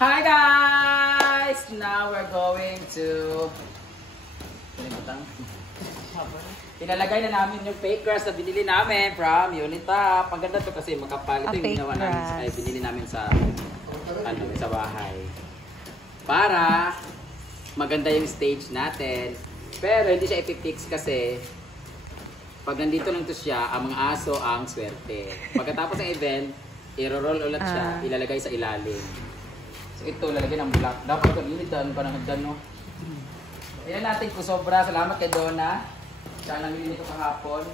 Hi guys! Now we're going to... Pinalagay na namin yung fake grass na binili namin from Unita. Paganda to kasi makapal. Ito yung ginawa namin, ay binili namin sa sa bahay. Para maganda yung stage natin. Pero hindi siya ipipix kasi pag nandito lang to siya, ang mga aso ang swerte. Pagkatapos ng event, i-roll ulit siya, ilalagay sa ilalim. So ito, lalagyan ng black. Dapat kag-initan pa ng hagdan, no? Ayan natin kung sobra. Salamat kay Donna. Siya namili nito kahapon.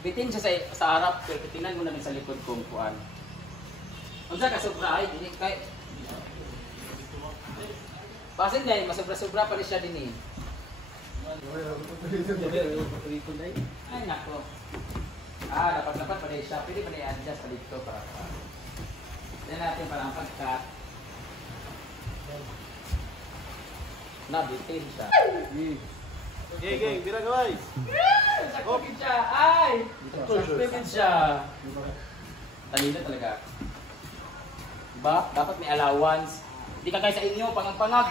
Bitin siya sa harap, pero tingnan mo na sa likod kung kuan. Ang saka sobra ay, hindi kay... Basin na yun, masobra-sobra pa rin siya din eh. Ay nako. Dapat pa rin siya. Pwede pa rin i-adjust pa dito para yan natin parang pag-cut. Nabitin siya. Geng, bira guys. Sakit siya. Ay! Sakit siya. Talino talaga. Diba? Dapat may allowance. Hindi ka kayo sa inyo, pangag-pangag.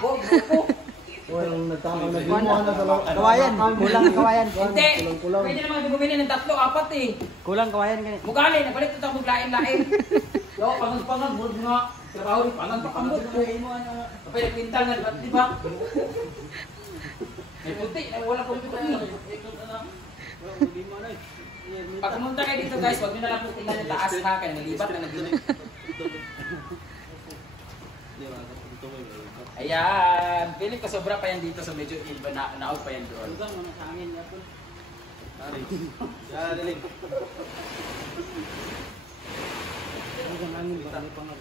Walang nagtamang naghimuha na sa Kawayan, kulang kawayan. Hindi! Pwede naman bumili ng 3, 4 eh. Kulang kawayan ganit. Mugali, nabalik ito ako maglain-lain. Yo, pangag-pangag, huwag nga. Trabaho rin, pangag-pangag. Pwede kwintal nga, di ba? May puti, wala pong puti. Pag pumunta kayo dito guys, huwag nyo na lang po tingnan yung taas ha, kaya nalibat na nag-inig. Ayan, feeling ko sobra pa yan dito, so medyo na-out pa yan doon. Lugang mo na sa amin yapon. Yan, daling. Lugang amin ba ni pangag.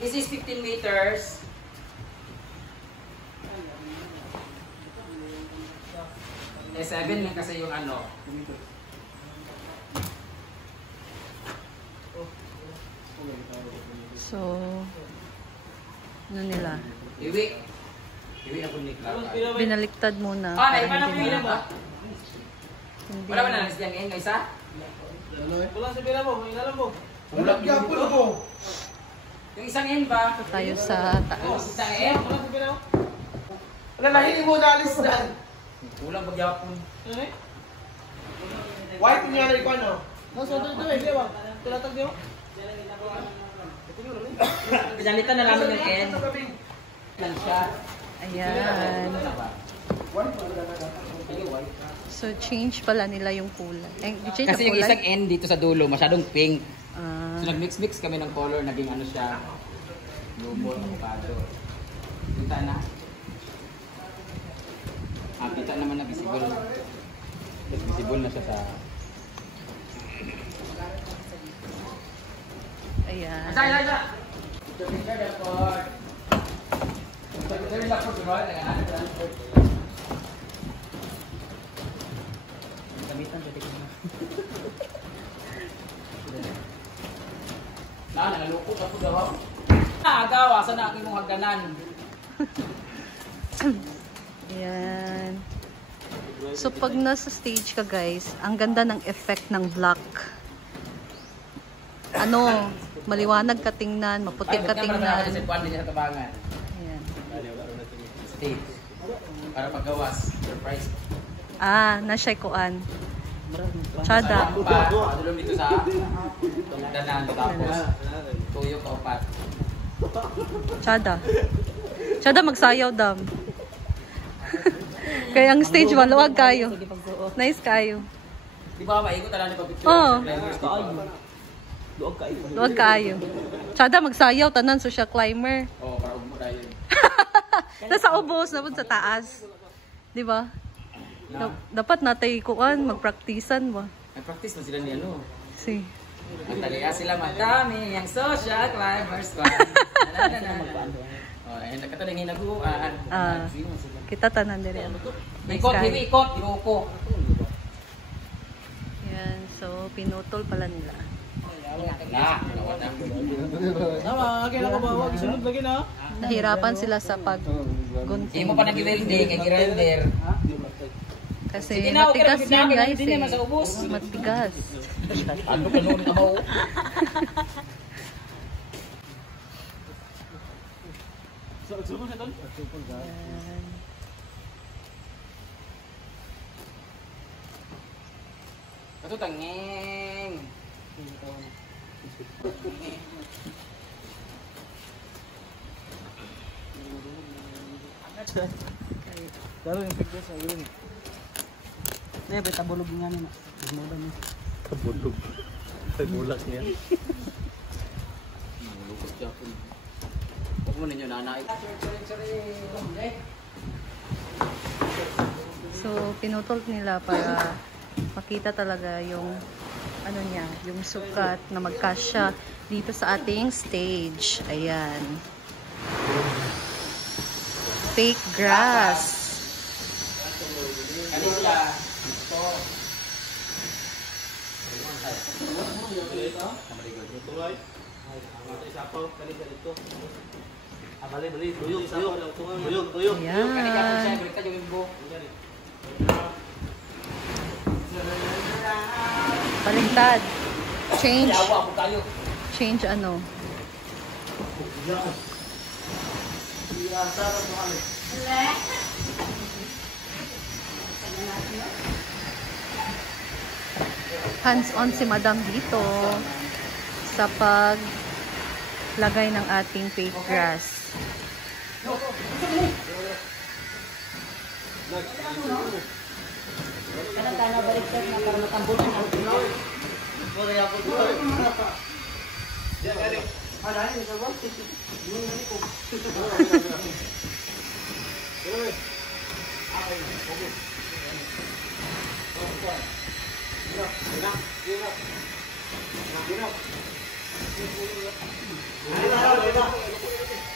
This is 15 meters. Eh, 7 lang kasi yung ano. So, ano nila? Iwi na po ni Clark. Binaliktad muna. Naipan na po yun ba? Hindi. Wala ba na nanas dyan ngayon guys ha? Wala sa bira mo, inalam mo. Wala po. Yung isang end ba? Tayo sa taas. Isang end? Wala sa bira mo. Wala lahili mo na alis na. Kulang pagyapon. White niya rin ko ano? Nasa ito di ba? Tulatag niyo? Pinalitan na namin yung end. Yan siya. Ayan. So, change pala nila yung kulay. Change Kasi yung kulay? isang end dito sa dulo, masyadong pink. Ah, So nag-mix-mix kami ng color, naging ano siya. Lubon, avocado. Kita na. Kita naman na visible. Visible na siya sa... ayan. Asa! Ito picture na po. Ito rin lang po, diba? Nag-anak lang po. Gamitan, pwede ko na. Nangalukot ako daw. Agawa, saan na aking mong hagdanan? Ayan. So, pag nasa stage ka guys, ang ganda ng effect ng black. Ano, maliwanag ka tingnan, maputi ka tingnan. Ay, ba't nga tabangan? Ayan. Stage. Para paggawas. Surprise. Nasa'y kuan. Tsada. Padulong dito sa hagdanan. Tapos, tuyo ka upat. Tsada. Tsada magsayaw dam. Kaya ang stage maluwag kayo. Nice kayo. Di ba maikot na lang ni pag-picture? Oo. Luwag kayo. Luwag kayo. Tsada magsayaw tanan social climber. Oo, para ugmo tayo. Nasa ubos na sa taas. Di ba? Dapat natay kuan magpraktisan ba. Nag-practice mo sila ni ano? Si. Magtaliya sila madami ang social climbers ba? Nakataling hinaguan. Kita tanan dire. Ikot, hindi ikot, inuko. Yan, so pinutol pala nila. Tama, kailan ko ba? Huwag isunod lagi na. Nahirapan sila sa pag-gunting. Hindi mo pa nag-welding, nag-render. Kasi Sige na, okay, matigas okay, yun okay, guys hindi eh. na, masaubos. Matigas. Ano ka noon na mo? Ayan. Kaso tangeng. Pero yung pigdas na yun. Hindi, may tabulog nga nila. Muda mo. Kabulog. Ay, bulak niya. Lukot siya po. Huwag mo ninyo nanay. So, pinutol nila para makita talaga yung ano niya, yung sukat na magkasya dito sa ating stage. Ayan. Fake grass. Kanila. Tulay. Ay, sapaw. Kanila dito. Bali, tuyok, tuyok. Tuyok, tuyok. Kanila Ayan. siya. Balik ka yung imbo. Baliktad. Change. Yawa po tayo. Change ano. Hands-on si Madam dito sa paglagay ng ating fake grass.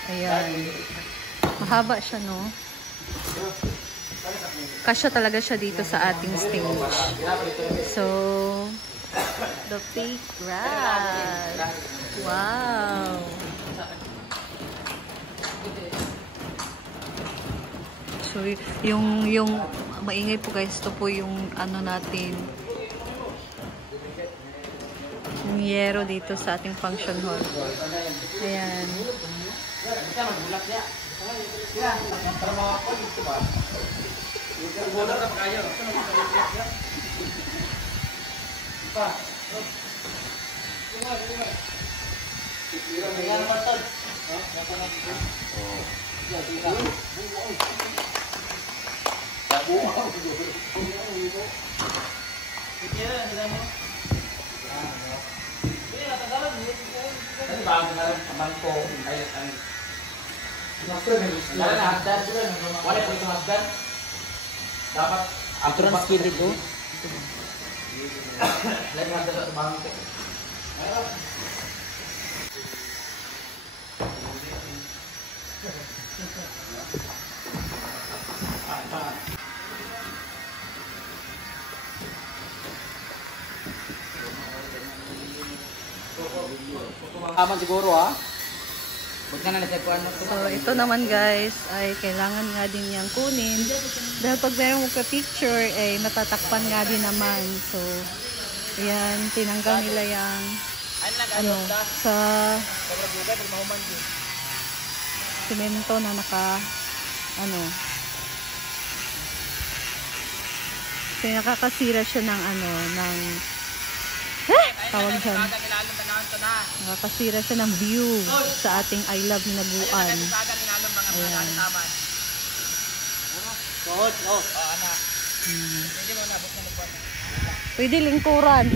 Ayan. Mahaba siya, no? Kasya talaga siya dito sa ating stage. So, the fake grass. Wow! So, yung maingay po guys, ito po yung ano natin, yung yero dito sa ating function hall. Ayan. Dapat aturan skill itu. Lagi ada satu bangke. Aman siguro ah. Huwag na nalasagpuan mo. So, ito naman guys, ay kailangan nga din niyang kunin. Dahil pag meron mo ka-picture, ay matatakpan nga din naman. So, ayan, tinanggal nila yung ano, sa semento na naka, ano, so, nakakasira siya ng ano, ng, tawag dyan. Nakakasira siya ng view sa ating I Love Hinaguan. Ayan. Pwede lingkuran.